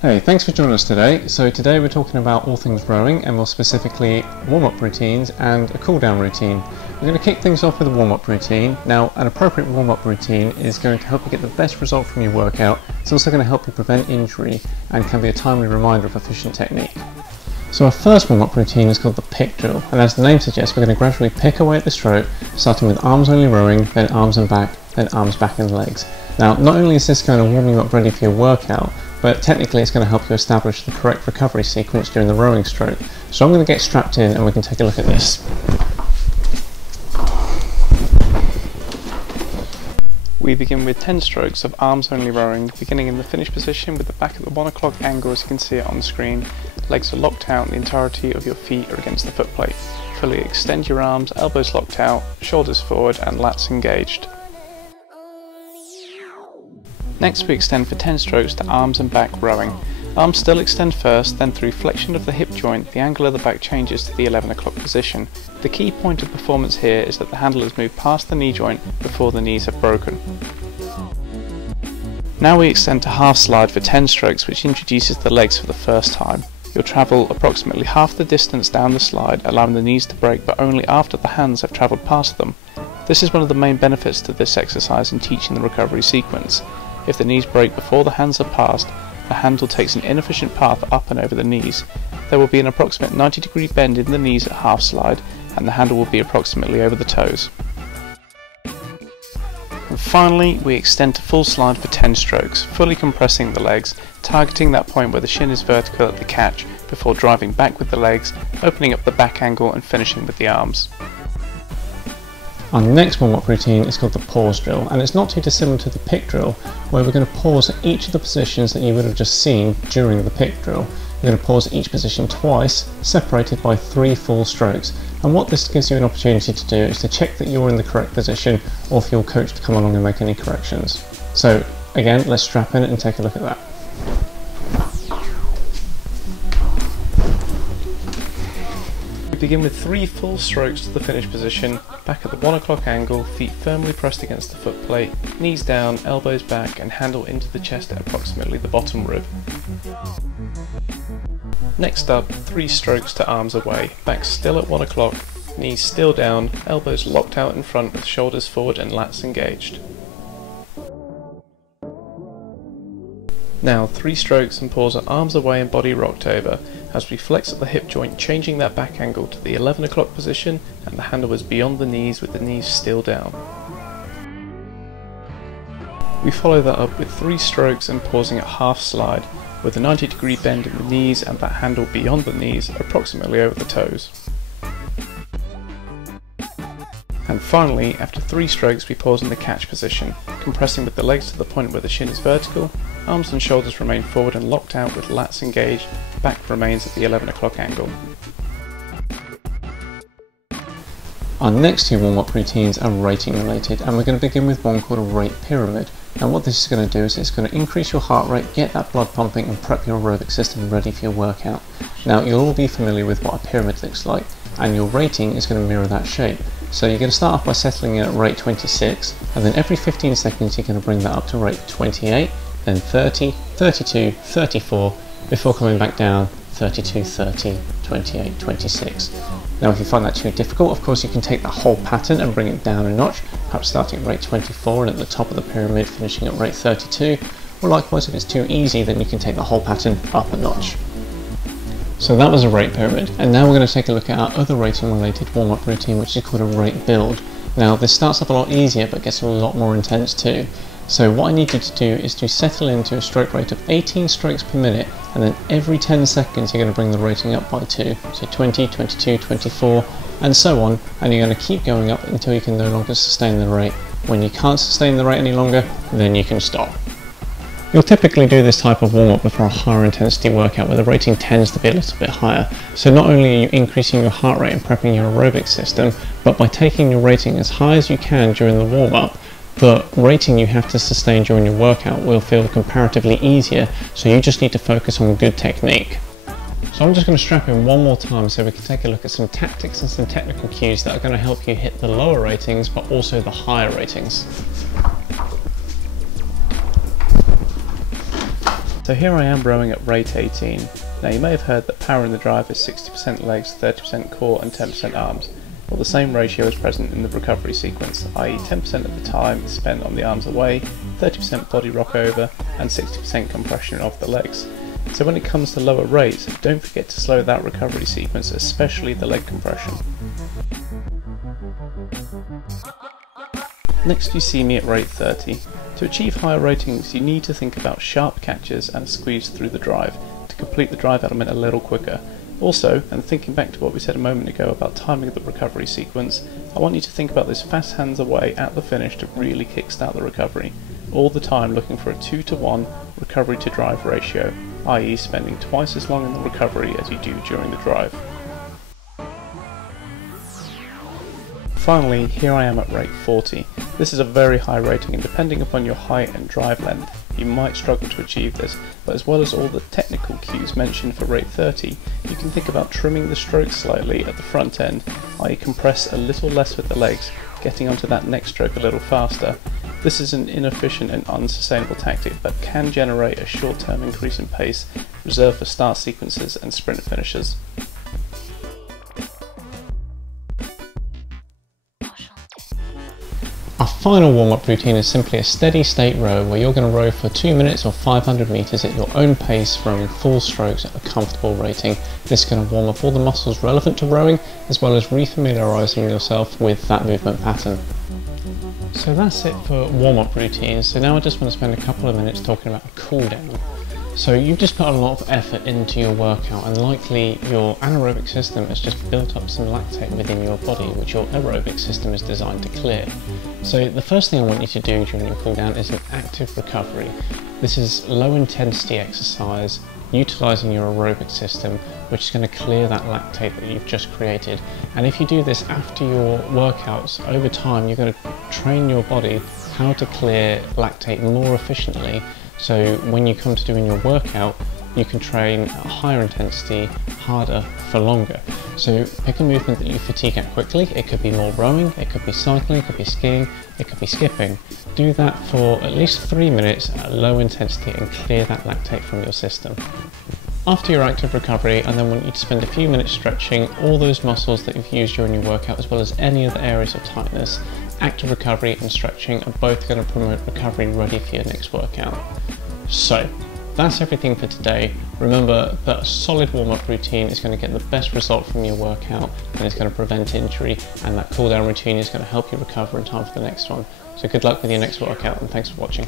Hey, thanks for joining us today. So today we're talking about all things rowing, and more specifically warm-up routines and a cool-down routine. We're going to kick things off with a warm-up routine. Now, an appropriate warm-up routine is going to help you get the best result from your workout. It's also going to help you prevent injury and can be a timely reminder of efficient technique. So our first warm-up routine is called the pick drill, and as the name suggests, we're going to gradually pick away at the stroke, starting with arms only rowing, then arms and back, then arms, back and legs. Now, not only is this going to warm you up ready for your workout, but technically it's going to help you establish the correct recovery sequence during the rowing stroke. So I'm going to get strapped in and we can take a look at this. We begin with 10 strokes of arms only rowing, beginning in the finish position with the back at the 1 o'clock angle as you can see it on the screen. Legs are locked out and the entirety of your feet are against the foot plate. Fully extend your arms, elbows locked out, shoulders forward and lats engaged. Next we extend for 10 strokes to arms and back rowing. Arms still extend first, then through flexion of the hip joint the angle of the back changes to the 11 o'clock position. The key point of performance here is that the handle has moved past the knee joint before the knees have broken. Now we extend to half slide for 10 strokes, which introduces the legs for the first time. You'll travel approximately half the distance down the slide, allowing the knees to break but only after the hands have travelled past them. This is one of the main benefits to this exercise in teaching the recovery sequence. If the knees break before the hands are passed, the handle takes an inefficient path up and over the knees. There will be an approximate 90-degree bend in the knees at half slide, and the handle will be approximately over the toes. And finally, we extend to full slide for 10 strokes, fully compressing the legs, targeting that point where the shin is vertical at the catch, before driving back with the legs, opening up the back angle and finishing with the arms. Our next warm-up routine is called the pause drill, and it's not too dissimilar to the pick drill, where we're going to pause at each of the positions that you would have just seen during the pick drill. We're going to pause at each position twice, separated by 3 full strokes. And what this gives you an opportunity to do is to check that you're in the correct position, or for your coach to come along and make any corrections. So again, let's strap in and take a look at that. We begin with 3 full strokes to the finish position, back at the 1 o'clock angle, feet firmly pressed against the foot plate, knees down, elbows back and handle into the chest at approximately the bottom rib. Next up, 3 strokes to arms away, back still at 1 o'clock, knees still down, elbows locked out in front with shoulders forward and lats engaged. Now 3 strokes and pause at arms away and body rocked over, as we flex at the hip joint, changing that back angle to the 11 o'clock position and the handle is beyond the knees with the knees still down. We follow that up with 3 strokes and pausing at half slide, with a 90-degree bend in the knees and that handle beyond the knees, approximately over the toes. And finally, after 3 strokes we pause in the catch position, compressing with the legs to the point where the shin is vertical, arms and shoulders remain forward and locked out with lats engaged, back remains at the 11 o'clock angle. Our next 2 warm-up routines are rating related, and we're going to begin with one called a rate pyramid. And what this is going to do is it's going to increase your heart rate, get that blood pumping and prep your aerobic system ready for your workout. Now you'll all be familiar with what a pyramid looks like, and your rating is going to mirror that shape. So you're going to start off by settling in at rate 26, and then every 15 seconds you're going to bring that up to rate 28, then 30, 32, 34, before coming back down 32, 30, 28, 26. Now if you find that too difficult, of course you can take that whole pattern and bring it down a notch, perhaps starting at rate 24 and at the top of the pyramid finishing at rate 32, or likewise if it's too easy then you can take the whole pattern up a notch. So that was a rate pyramid, and now we're going to take a look at our other rating related warm-up routine, which is called a rate build. Now this starts off a lot easier but gets a lot more intense too. So what I need you to do is to settle into a stroke rate of 18 strokes per minute, and then every 10 seconds you're going to bring the rating up by 2, so 20, 22, 24 and so on, and you're going to keep going up until you can no longer sustain the rate. When you can't sustain the rate any longer, then you can stop. You'll typically do this type of warm-up before a higher intensity workout where the rating tends to be a little bit higher. So not only are you increasing your heart rate and prepping your aerobic system, but by taking your rating as high as you can during the warm-up, the rating you have to sustain during your workout will feel comparatively easier, so you just need to focus on good technique. So I'm just going to strap in one more time so we can take a look at some tactics and some technical cues that are going to help you hit the lower ratings but also the higher ratings. So here I am rowing at rate 18. Now you may have heard that power in the drive is 60% legs, 30% core and 10% arms. Well, the same ratio is present in the recovery sequence, i.e. 10% of the time is spent on the arms away, 30% body rock over and 60% compression of the legs. So when it comes to lower rates, don't forget to slow that recovery sequence, especially the leg compression. Next you see me at rate 30. To achieve higher ratings you need to think about sharp catches and squeeze through the drive to complete the drive element a little quicker. Also, and thinking back to what we said a moment ago about timing the recovery sequence, I want you to think about those fast hands away at the finish to really kickstart the recovery, all the time looking for a 2-to-1 recovery to drive ratio, i.e. spending twice as long in the recovery as you do during the drive. Finally, here I am at rate 40. This is a very high rating, and depending upon your height and drive length, you might struggle to achieve this, but as well as all the technical cues mentioned for rate 30, you can think about trimming the stroke slightly at the front end, i.e. compress a little less with the legs, getting onto that next stroke a little faster. This is an inefficient and unsustainable tactic, but can generate a short-term increase in pace reserved for start sequences and sprint finishers. Our final warm-up routine is simply a steady state row where you're going to row for 2 minutes or 500 meters at your own pace from full strokes at a comfortable rating. This is going to warm up all the muscles relevant to rowing as well as refamiliarizing yourself with that movement pattern. So that's it for warm-up routines. So now I just want to spend a couple of minutes talking about a cool down. So you've just put a lot of effort into your workout and likely your anaerobic system has just built up some lactate within your body which your aerobic system is designed to clear. So the first thing I want you to do during your cool down is an active recovery. This is low intensity exercise utilising your aerobic system which is going to clear that lactate that you've just created. And if you do this after your workouts, over time you're going to train your body how to clear lactate more efficiently. So when you come to doing your workout, you can train at a higher intensity, harder for longer. So pick a movement that you fatigue at quickly. It could be more rowing, it could be cycling, it could be skiing, it could be skipping. Do that for at least 3 minutes at low intensity and clear that lactate from your system. After your active recovery, I then want you to spend a few minutes stretching all those muscles that you've used during your workout as well as any other areas of tightness. Active recovery and stretching are both going to promote recovery ready for your next workout. So, that's everything for today. Remember that a solid warm-up routine is going to get the best result from your workout and it's going to prevent injury, and that cool down routine is going to help you recover in time for the next one. So good luck with your next workout and thanks for watching.